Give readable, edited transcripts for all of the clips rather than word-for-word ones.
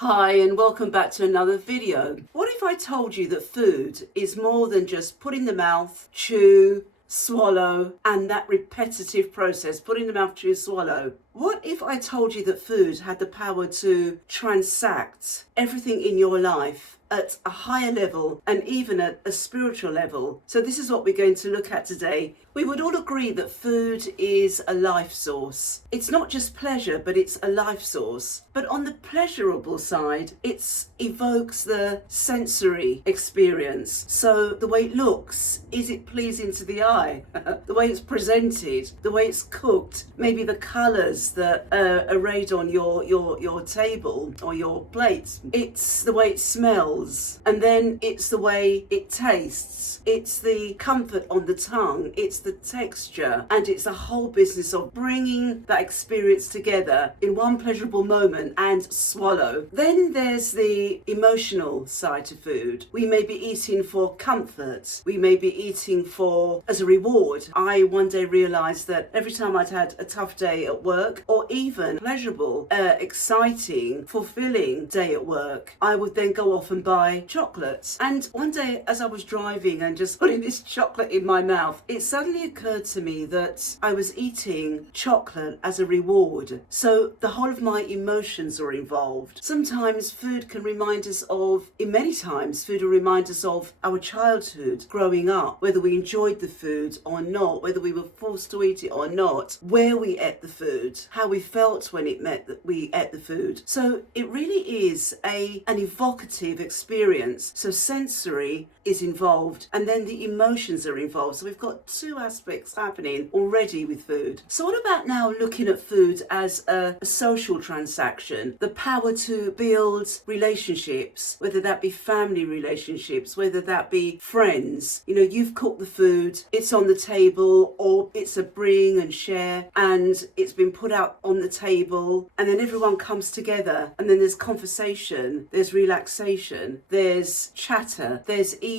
Hi and welcome back to another video. What if I told you that food is more than just put in the mouth, chew, swallow, and that repetitive process, put in the mouth, chew, swallow? What if I told you that food had the power to transact everything in your life at a higher level and even at a spiritual level? So this is what we're going to look at today. We would all agree that food is a life source. It's not just pleasure, but it's a life source. But on the pleasurable side, it evokes the sensory experience. So the way it looks, is it pleasing to the eye? The way it's presented, the way it's cooked, maybe the colours that are arrayed on your table or your plate. It's the way it smells, and then it's the way it tastes. It's the comfort on the tongue, it's the texture, and it's the whole business of bringing that experience together in one pleasurable moment and swallow. Then there's the emotional side to food. We may be eating for comfort, we may be eating for as a reward. I one day realised that every time I'd had a tough day at work, or even pleasurable, exciting, fulfilling day at work, I would then go off and buy chocolates. And one day as I was driving and just putting this chocolate in my mouth, it suddenly occurred to me that I was eating chocolate as a reward. So the whole of my emotions are involved. Sometimes food can remind us of, many times food will remind us of our childhood growing up, whether we enjoyed the food or not, whether we were forced to eat it or not, where we ate the food, how we felt when it meant that we ate the food. So it really is an evocative experience. So sensory is involved, and then the emotions are involved. So we've got two aspects happening already with food. So what about now looking at food as a social transaction, the power to build relationships, whether that be family relationships, whether that be friends. You know, you've cooked the food, it's on the table, or it's a bring and share, and it's been put out on the table, and then everyone comes together, and then there's conversation, there's relaxation, there's chatter, there's even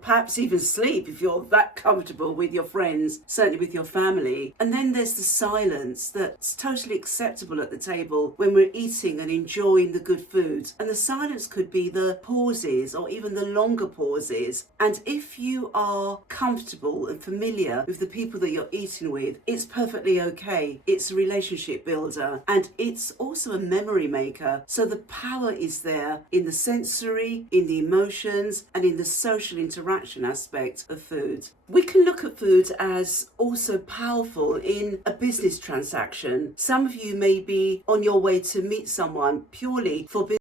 perhaps even sleep if you're that comfortable with your friends, certainly with your family. And then there's the silence that's totally acceptable at the table when we're eating and enjoying the good food. And the silence could be the pauses or even the longer pauses. And if you are comfortable and familiar with the people that you're eating with, it's perfectly okay. It's a relationship builder, and it's also a memory maker. So the power is there in the sensory, in the emotions, and in the social interaction aspect of food. We can look at food as also powerful in a business transaction. Some of you may be on your way to meet someone purely for business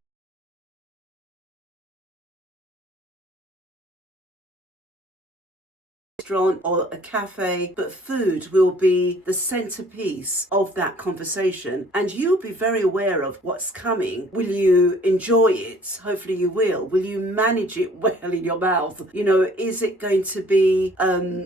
or a cafe, but food will be the centerpiece of that conversation, and you'll be very aware of what's coming. Will you enjoy it? Hopefully you will. Will you manage it well in your mouth? You know, is it going to be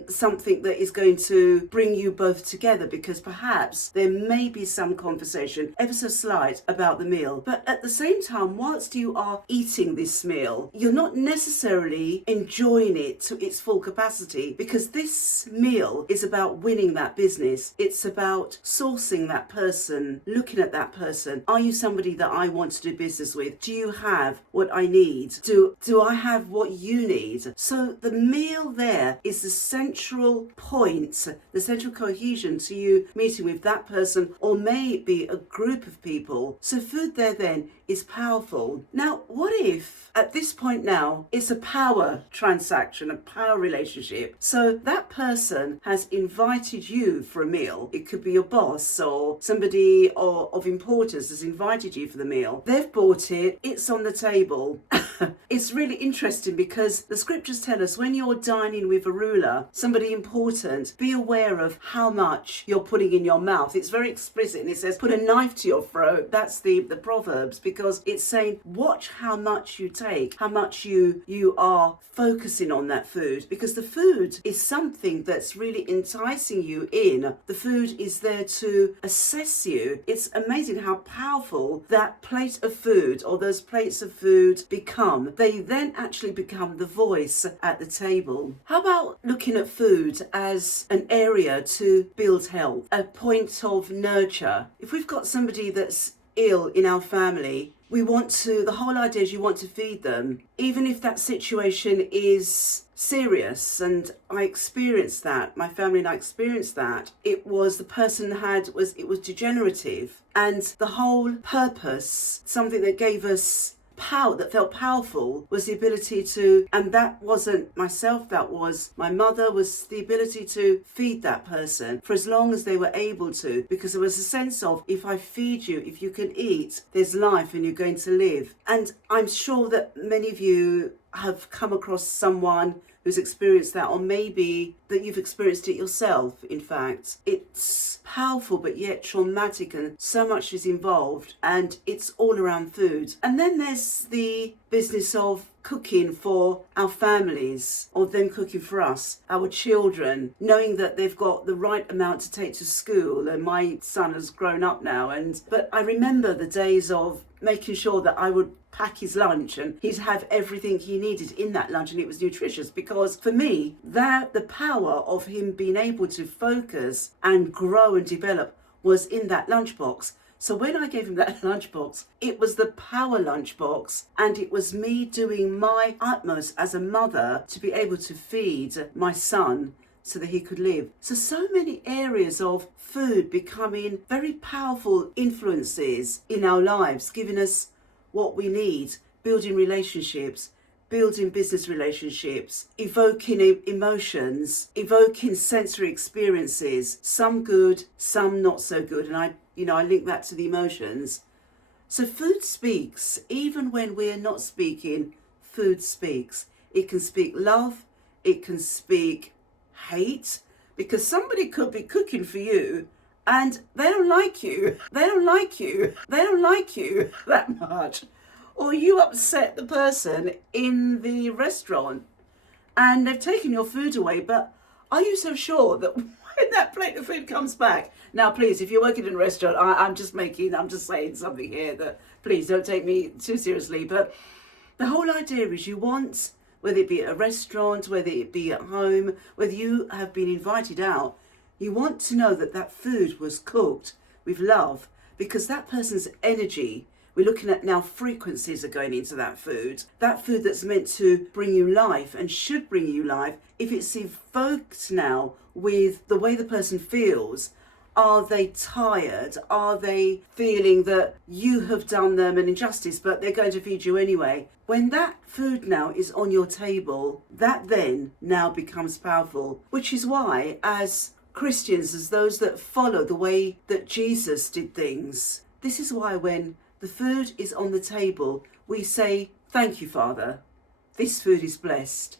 something that is going to bring you both together? Because perhaps there may be some conversation, ever so slight, about the meal, but at the same time, whilst you are eating this meal, you're not necessarily enjoying it to its full capacity, because this meal is about winning that business. It's about sourcing that person, looking at that person. Are you somebody that I want to do business with? Do you have what I need? Do I have what you need? So the meal there is the central point, the central cohesion to you meeting with that person, or may it be a group of people. So food there then is powerful. Now, what if at this point now it's a power transaction, a power relationship? So that person has invited you for a meal. It could be your boss or somebody of importance has invited you for the meal. They've bought it, it's on the table. It's really interesting because the scriptures tell us when you're dining with a ruler, somebody important, be aware of how much you're putting in your mouth. It's very explicit, and it says put a knife to your throat. That's the Proverbs, because it's saying watch how much you take, how much you are focusing on that food, because the food is something that's really enticing you in. The food is there to assess you. It's amazing how powerful that plate of food or those plates of food become. They then actually become the voice at the table. How about looking at food as an area to build health, a point of nurture? If we've got somebody that's ill in our family, the whole idea is you want to feed them, even if that situation is serious. And I experienced that, my family and I experienced that. It was the person it was degenerative, and the whole purpose, something that gave us power, that felt powerful, was the ability to, and that wasn't myself, that was my mother, was the ability to feed that person for as long as they were able to, because there was a sense of, if I feed you, if you can eat, there's life and you're going to live. And I'm sure that many of you have come across someone who's experienced that, or maybe that you've experienced it yourself. In fact, it's powerful but yet traumatic, and so much is involved, and it's all around food. And then there's the business of cooking for our families, or them cooking for us, our children, knowing that they've got the right amount to take to school. And my son has grown up now, but I remember the days of making sure that I would pack his lunch and he'd have everything he needed in that lunch, and it was nutritious, because for me, the power of him being able to focus and grow and develop was in that lunchbox. So when I gave him that lunchbox, it was the power lunchbox, and it was me doing my utmost as a mother to be able to feed my son so that he could live. So many areas of food becoming very powerful influences in our lives, giving us what we need, building relationships, building business relationships, evoking emotions, evoking sensory experiences, some good, some not so good. And I link that to the emotions. So food speaks, even when we're not speaking, food speaks. It can speak love, it can speak hate, because somebody could be cooking for you and they don't like you that much, or you upset the person in the restaurant and they've taken your food away, but are you so sure that when that plate of food comes back? Now please, if you're working in a restaurant, I'm just saying something here that, please don't take me too seriously, but the whole idea is you want, whether it be at a restaurant, whether it be at home, whether you have been invited out, you want to know that that food was cooked with love, because that person's energy, we're looking at now, frequencies are going into that food that's meant to bring you life and should bring you life. If it's evoked now with the way the person feels, are they tired? Are they feeling that you have done them an injustice, but they're going to feed you anyway? When that food now is on your table, that then now becomes powerful, which is why, as Christians, as those that follow the way that Jesus did things, this is why when the food is on the table, we say, thank you, Father. This food is blessed.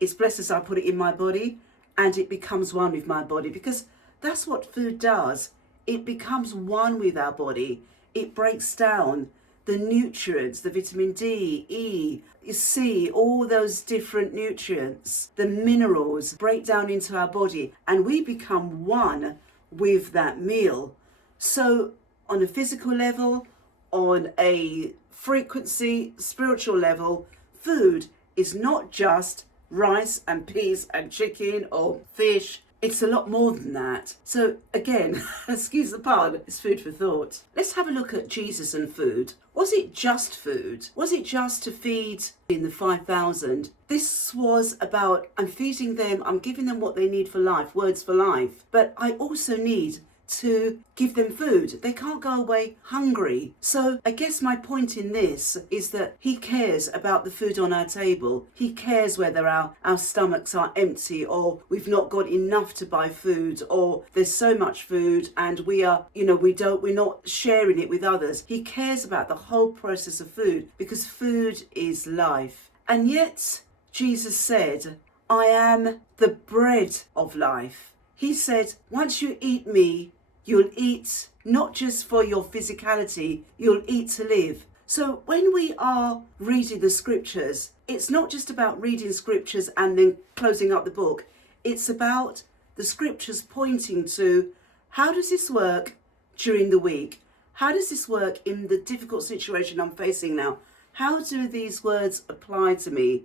It's blessed as I put it in my body, and it becomes one with my body, because that's what food does. It becomes one with our body. It breaks down the nutrients, the vitamin D, E, C, all those different nutrients, the minerals break down into our body, and we become one with that meal. So on a physical level, on a frequency, spiritual level, food is not just rice and peas and chicken or fish. It's a lot more than that. So again, excuse the pun, it's food for thought. Let's have a look at Jesus and food. Was it just food? Was it just to feed in the 5,000? This was about, I'm feeding them, I'm giving them what they need for life, words for life. But I also need to give them food. They can't go away hungry. So I guess my point in this is that he cares about the food on our table. He cares whether our stomachs are empty, or we've not got enough to buy food, or there's so much food and we're not sharing it with others. He cares about the whole process of food, because food is life. And yet Jesus said, I am the bread of life. He said, once you eat me, you'll eat not just for your physicality, you'll eat to live. So when we are reading the scriptures, it's not just about reading scriptures and then closing up the book. It's about the scriptures pointing to, how does this work during the week? How does this work in the difficult situation I'm facing now? How do these words apply to me?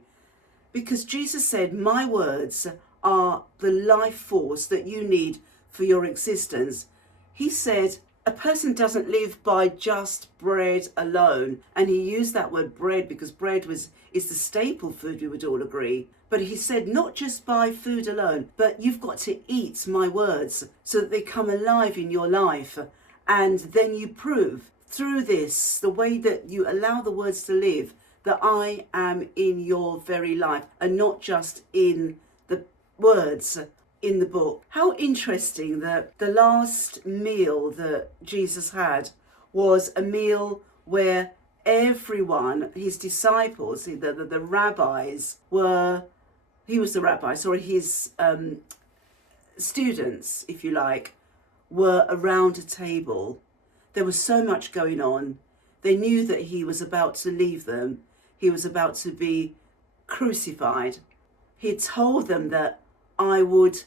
Because Jesus said, my words are the life force that you need for your existence. He said, a person doesn't live by just bread alone. And he used that word bread because bread is the staple food, we would all agree. But he said not just by food alone, but you've got to eat my words so that they come alive in your life. And then you prove through this, the way that you allow the words to live, that I am in your very life and not just in the words in the book. How interesting that the last meal that Jesus had was a meal where everyone, his disciples, the rabbis were, he was the rabbi, sorry, his students, if you like, were around a table. There was so much going on. They knew that he was about to leave them. He was about to be crucified. He told them that I would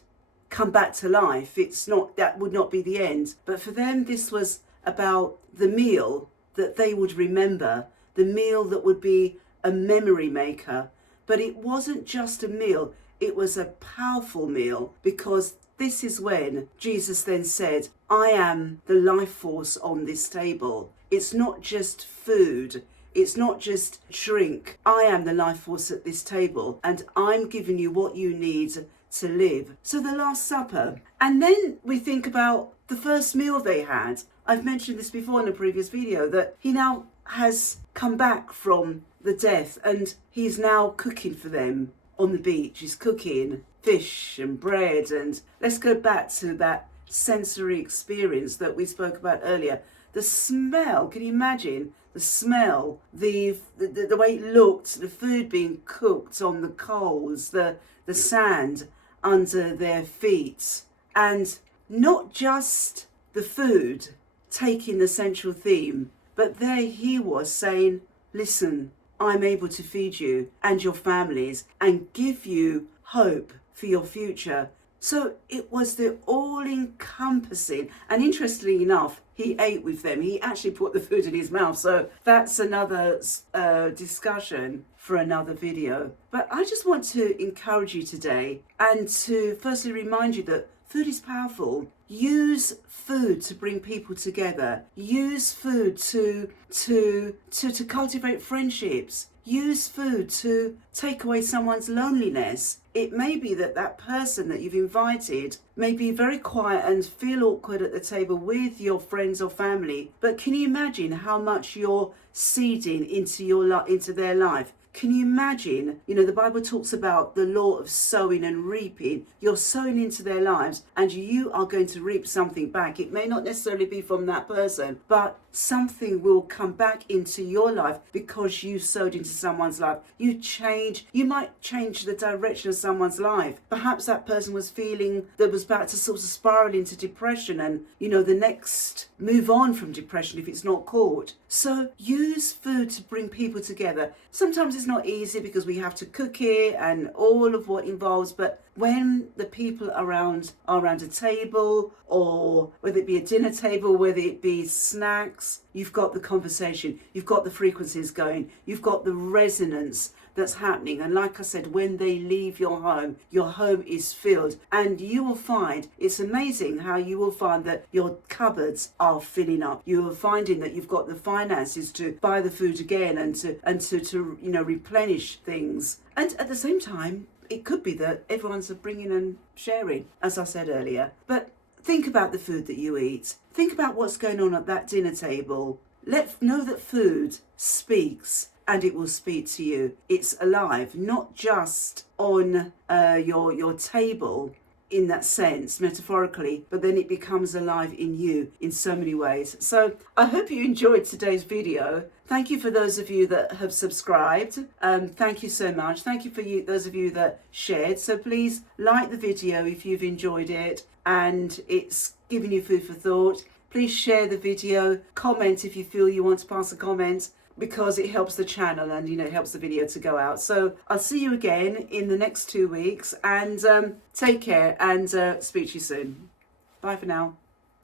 come back to life. That would not be the end. But for them, this was about the meal that they would remember, the meal that would be a memory maker. But it wasn't just a meal. It was a powerful meal, because this is when Jesus then said, I am the life force on this table. It's not just food. It's not just drink. I am the life force at this table, and I'm giving you what you need to live. So the Last Supper. And then we think about the first meal they had. I've mentioned this before in a previous video, that he now has come back from the death and he's now cooking for them on the beach. He's cooking fish and bread. And let's go back to that sensory experience that we spoke about earlier. The smell, can you imagine the smell, the way it looked, the food being cooked on the coals, the sand under their feet, and not just the food taking the central theme, but there he was saying, listen, I'm able to feed you and your families and give you hope for your future. So it was the all-encompassing, and interestingly enough, he ate with them. He actually put the food in his mouth. So that's another discussion for another video. But I just want to encourage you today and to firstly remind you that food is powerful. Use food to bring people together. Use food to cultivate friendships. Use food to take away someone's loneliness. It may be that person that you've invited may be very quiet and feel awkward at the table with your friends or family. But can you imagine how much you're seeding into their life? Can you imagine, the Bible talks about the law of sowing and reaping. You're sowing into their lives and you are going to reap something back. It may not necessarily be from that person, but something will come back into your life because you sowed into someone's life. You might change the direction of someone's life. Perhaps that person was feeling that was about to sort of spiral into depression and, the next move on from depression if it's not caught. So use food to bring people together. Sometimes it's not easy because we have to cook it and all of what involves, but when the people are around a table, or whether it be a dinner table, whether it be snacks, you've got the conversation, you've got the frequencies going, you've got the resonance that's happening. And like I said, when they leave your home is filled, and you will find, it's amazing how you will find that your cupboards are filling up. You are finding that you've got the finances to buy the food again and to replenish things. And at the same time, it could be that everyone's bringing and sharing, as I said earlier. But think about the food that you eat. Think about what's going on at that dinner table. Know that food speaks, and it will speak to you. It's alive, not just on your table in that sense, metaphorically, but then it becomes alive in you in so many ways. So I hope you enjoyed today's video. Thank you for those of you that have subscribed. Thank you so much. Thank you for those of you that shared. So please like the video if you've enjoyed it and it's given you food for thought. Please share the video, comment if you feel you want to pass a comment, because it helps the channel and it helps the video to go out. So I'll see you again in the next 2 weeks, and take care and speak to you soon. Bye for now.